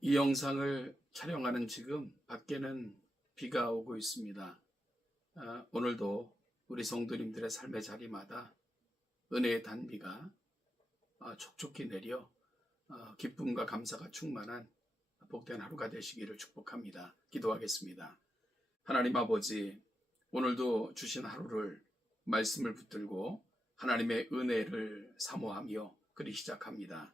이 영상을 촬영하는 지금 밖에는 비가 오고 있습니다. 오늘도 우리 성도님들의 삶의 자리마다 은혜의 단비가 촉촉히 내려 기쁨과 감사가 충만한 복된 하루가 되시기를 축복합니다. 기도하겠습니다. 하나님 아버지, 오늘도 주신 하루를 말씀을 붙들고 하나님의 은혜를 사모하며 그리 시작합니다.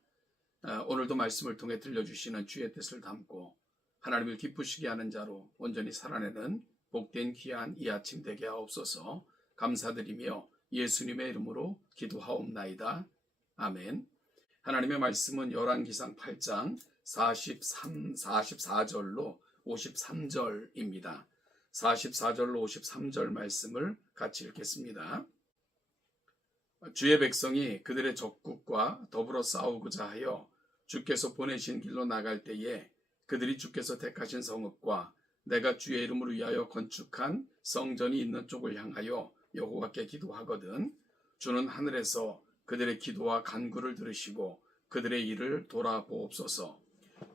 오늘도 말씀을 통해 들려주시는 주의 뜻을 담고 하나님을 기쁘시게 하는 자로 온전히 살아내는 복된 귀한 이 아침 되게 하옵소서. 감사드리며 예수님의 이름으로 기도하옵나이다. 아멘. 하나님의 말씀은 열왕기상 8장 44절로 53절입니다. 44절로 53절 말씀을 같이 읽겠습니다. 주의 백성이 그들의 적국과 더불어 싸우고자 하여 주께서 보내신 길로 나갈 때에 그들이 주께서 택하신 성읍과 내가 주의 이름을 위하여 건축한 성전이 있는 쪽을 향하여 여호와께 기도하거든 주는 하늘에서 그들의 기도와 간구를 들으시고 그들의 일을 돌아보옵소서.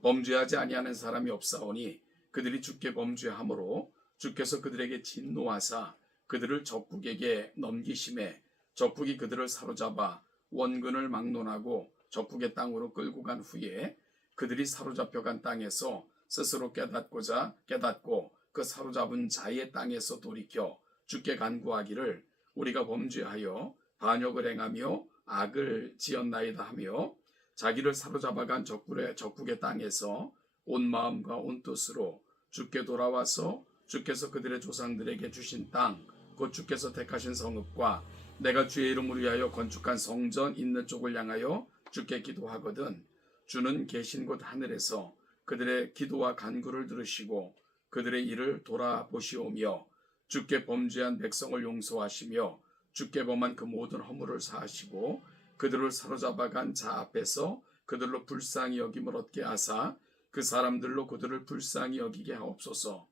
범죄하지 아니하는 사람이 없사오니 그들이 주께 범죄함으로 주께서 그들에게 진노하사 그들을 적국에게 넘기심에 적국이 그들을 사로잡아 원근을 막론하고 적국의 땅으로 끌고 간 후에 그들이 사로잡혀간 땅에서 스스로 깨닫고 그 사로잡은 자의 땅에서 돌이켜 주께 간구하기를 우리가 범죄하여 반역을 행하며 악을 지었나이다 하며 자기를 사로잡아간 적국의 땅에서 온 마음과 온 뜻으로 주께 돌아와서 주께서 그들의 조상들에게 주신 땅 곧 주께서 택하신 성읍과 내가 주의 이름을 위하여 건축한 성전 있는 쪽을 향하여 주께 기도하거든 주는 계신 곳 하늘에서 그들의 기도와 간구를 들으시고 그들의 일을 돌아보시오며 주께 범죄한 백성을 용서하시며 주께 범한 그 모든 허물을 사하시고 그들을 사로잡아간 자 앞에서 그들로 불쌍히 여김을 얻게 하사 그 사람들로 그들을 불쌍히 여기게 하옵소서.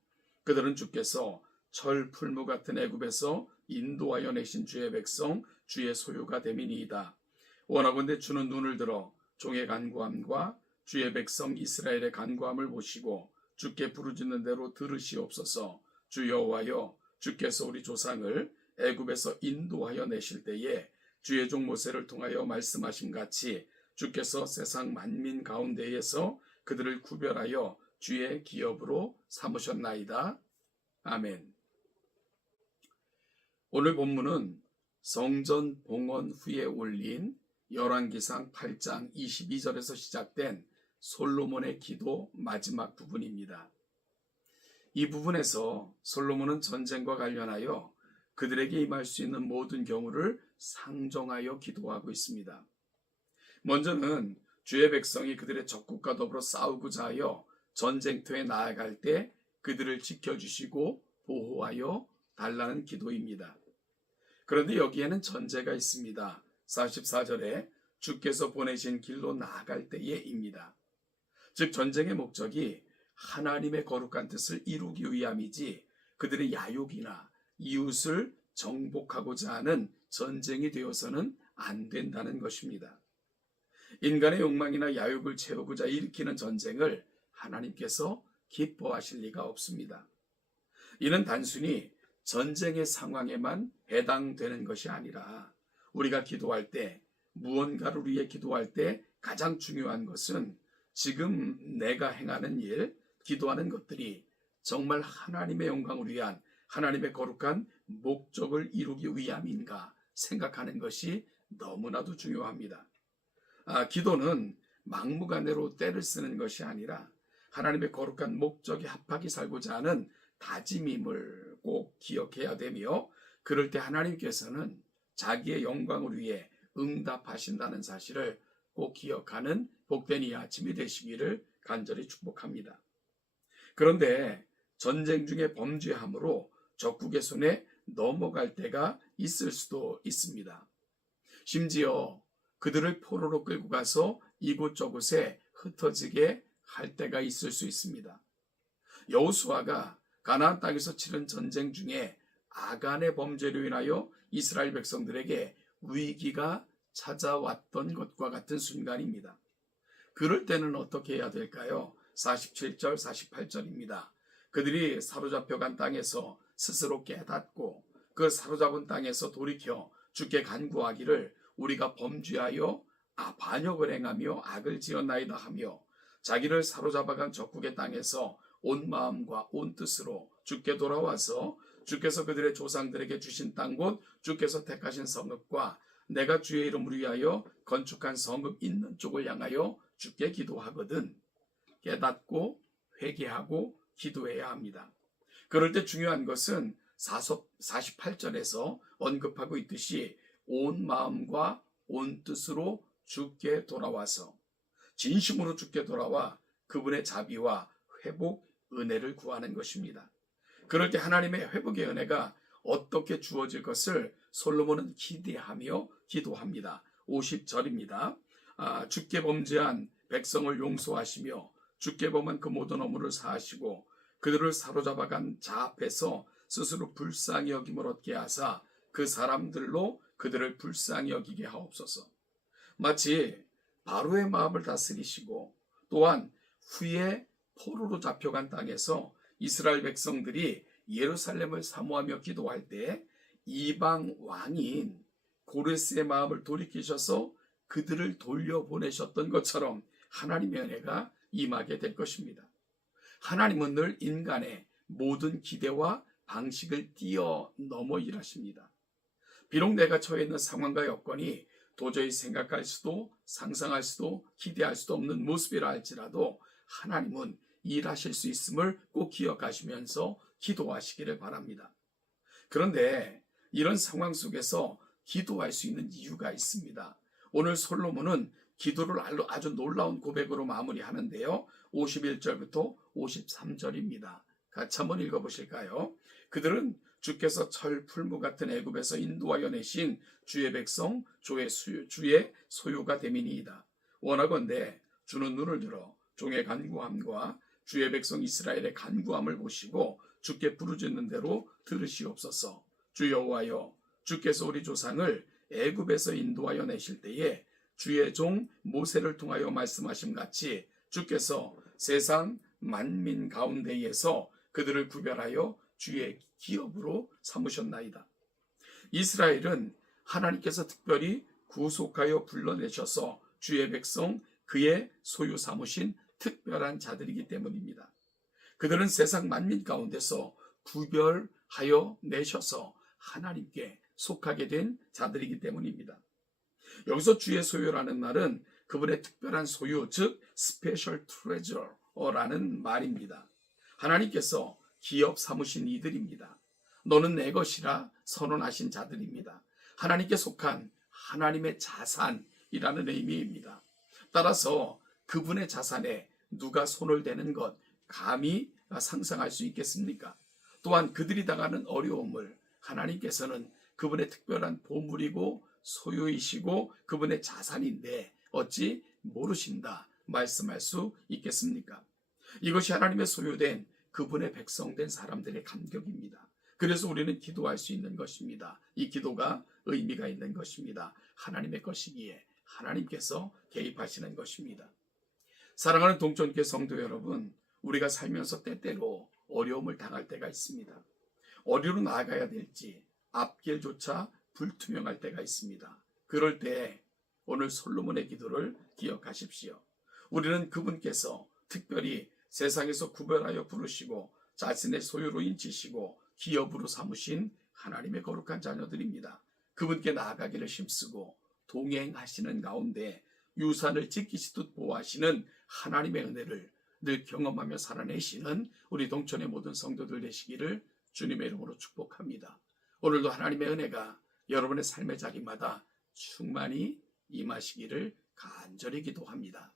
그들은 주께서 철 풀무 같은 애굽에서 인도하여 내신 주의 백성 주의 소유가 됨이니이다. 원하건대 주는 눈을 들어 종의 간구함과 주의 백성 이스라엘의 간구함을 보시고 주께 부르짖는 대로 들으시옵소서. 주 여호와여, 주께서 우리 조상을 애굽에서 인도하여 내실 때에 주의 종 모세를 통하여 말씀하신 같이 주께서 세상 만민 가운데에서 그들을 구별하여 주의 기업으로 삼으셨나이다. 아멘. 오늘 본문은 성전 봉헌 후에 올린 열왕기상 8장 22절에서 시작된 솔로몬의 기도 마지막 부분입니다. 이 부분에서 솔로몬은 전쟁과 관련하여 그들에게 임할 수 있는 모든 경우를 상정하여 기도하고 있습니다. 먼저는 주의 백성이 그들의 적국과 더불어 싸우고자 하여 전쟁터에 나아갈 때 그들을 지켜주시고 보호하여 달라는 기도입니다. 그런데 여기에는 전제가 있습니다. 44절에 주께서 보내신 길로 나아갈 때에입니다. 즉 전쟁의 목적이 하나님의 거룩한 뜻을 이루기 위함이지 그들의 야욕이나 이웃을 정복하고자 하는 전쟁이 되어서는 안 된다는 것입니다. 인간의 욕망이나 야욕을 채우고자 일으키는 전쟁을 하나님께서 기뻐하실 리가 없습니다. 이는 단순히 전쟁의 상황에만 해당되는 것이 아니라 우리가 기도할 때, 무언가를 위해 기도할 때 가장 중요한 것은 지금 내가 행하는 일, 기도하는 것들이 정말 하나님의 영광을 위한 하나님의 거룩한 목적을 이루기 위함인가 생각하는 것이 너무나도 중요합니다. 기도는 막무가내로 때를 쓰는 것이 아니라 하나님의 거룩한 목적에 합하게 살고자 하는 다짐임을 꼭 기억해야 되며 그럴 때 하나님께서는 자기의 영광을 위해 응답하신다는 사실을 꼭 기억하는 복된 이 아침이 되시기를 간절히 축복합니다. 그런데 전쟁 중에 범죄함으로 적국의 손에 넘어갈 때가 있을 수도 있습니다. 심지어 그들을 포로로 끌고 가서 이곳저곳에 흩어지게 할 때가 있을 수 있습니다. 여호수아가 가나안 땅에서 치른 전쟁 중에 아간의 범죄로 인하여 이스라엘 백성들에게 위기가 찾아왔던 것과 같은 순간입니다. 그럴 때는 어떻게 해야 될까요? 47절, 48절입니다. 그들이 사로잡혀간 땅에서 스스로 깨닫고 그 사로잡은 땅에서 돌이켜 주께 간구하기를 우리가 범죄하여 반역을 행하며 악을 지었나이다 하며 자기를 사로잡아간 적국의 땅에서 온 마음과 온 뜻으로 주께 돌아와서 주께서 그들의 조상들에게 주신 땅 곧 주께서 택하신 성읍과 내가 주의 이름을 위하여 건축한 성읍 있는 쪽을 향하여 주께 기도하거든 깨닫고 회개하고 기도해야 합니다. 그럴 때 중요한 것은 48절에서 언급하고 있듯이 온 마음과 온 뜻으로 주께 돌아와서 진심으로 주께 돌아와 그분의 자비와 회복, 은혜를 구하는 것입니다. 그럴 때 하나님의 회복의 은혜가 어떻게 주어질 것을 솔로몬은 기대하며 기도합니다. 50절입니다. 주께 범죄한 백성을 용서하시며 주께 범한 그 모든 업무를 사하시고 그들을 사로잡아간 자 앞에서 스스로 불쌍히 여김을 얻게 하사 그 사람들로 그들을 불쌍히 여기게 하옵소서. 마치 바로의 마음을 다스리시고 또한 후에 포로로 잡혀간 땅에서 이스라엘 백성들이 예루살렘을 사모하며 기도할 때 이방 왕인 고레스의 마음을 돌이키셔서 그들을 돌려보내셨던 것처럼 하나님의 은혜가 임하게 될 것입니다. 하나님은 늘 인간의 모든 기대와 방식을 뛰어넘어 일하십니다. 비록 내가 처해 있는 상황과 여건이 도저히 생각할 수도 상상할 수도 기대할 수도 없는 모습이라 할지라도 하나님은 일하실 수 있음을 꼭 기억하시면서 기도하시기를 바랍니다. 그런데 이런 상황 속에서 기도할 수 있는 이유가 있습니다. 오늘 솔로몬은 기도를 아주 놀라운 고백으로 마무리하는데요. 51절부터 53절입니다. 같이 한번 읽어보실까요? 그들은 주께서 철 풀무 같은 애굽에서 인도하여 내신 주의 백성 주의 소유가 됨이니이다. 원하건대 주는 눈을 들어 종의 간구함과 주의 백성 이스라엘의 간구함을 보시고 주께 부르짖는 대로 들으시옵소서. 주 여호와여, 주께서 우리 조상을 애굽에서 인도하여 내실 때에 주의 종 모세를 통하여 말씀하심 같이 주께서 세상 만민 가운데에서 그들을 구별하여 주의 기업으로 삼으셨나이다. 이스라엘은 하나님께서 특별히 구속하여 불러내셔서 주의 백성 그의 소유 삼으신 특별한 자들이기 때문입니다. 그들은 세상 만민 가운데서 구별하여 내셔서 하나님께 속하게 된 자들이기 때문입니다. 여기서 주의 소유라는 말은 그분의 특별한 소유, 즉 스페셜 트레저라는 말입니다. 하나님께서 기업 삼으신 이들입니다. 너는 내 것이라 선언하신 자들입니다. 하나님께 속한 하나님의 자산이라는 의미입니다. 따라서 그분의 자산에 누가 손을 대는 것 감히 상상할 수 있겠습니까? 또한 그들이 당하는 어려움을 하나님께서는 그분의 특별한 보물이고 소유이시고 그분의 자산인데 어찌 모르신다 말씀할 수 있겠습니까? 이것이 하나님의 소유된 그분의 백성된 사람들의 감격입니다. 그래서 우리는 기도할 수 있는 것입니다. 이 기도가 의미가 있는 것입니다. 하나님의 것이기에 하나님께서 개입하시는 것입니다. 사랑하는 동천교회 성도 여러분, 우리가 살면서 때때로 어려움을 당할 때가 있습니다. 어디로 나아가야 될지 앞길조차 불투명할 때가 있습니다. 그럴 때 오늘 솔로몬의 기도를 기억하십시오. 우리는 그분께서 특별히 세상에서 구별하여 부르시고 자신의 소유로 인치시고 기업으로 삼으신 하나님의 거룩한 자녀들입니다. 그분께 나아가기를 힘쓰고 동행하시는 가운데 유산을 지키시듯 보호하시는 하나님의 은혜를 늘 경험하며 살아내시는 우리 동천의 모든 성도들 되시기를 주님의 이름으로 축복합니다. 오늘도 하나님의 은혜가 여러분의 삶의 자리마다 충만히 임하시기를 간절히 기도합니다.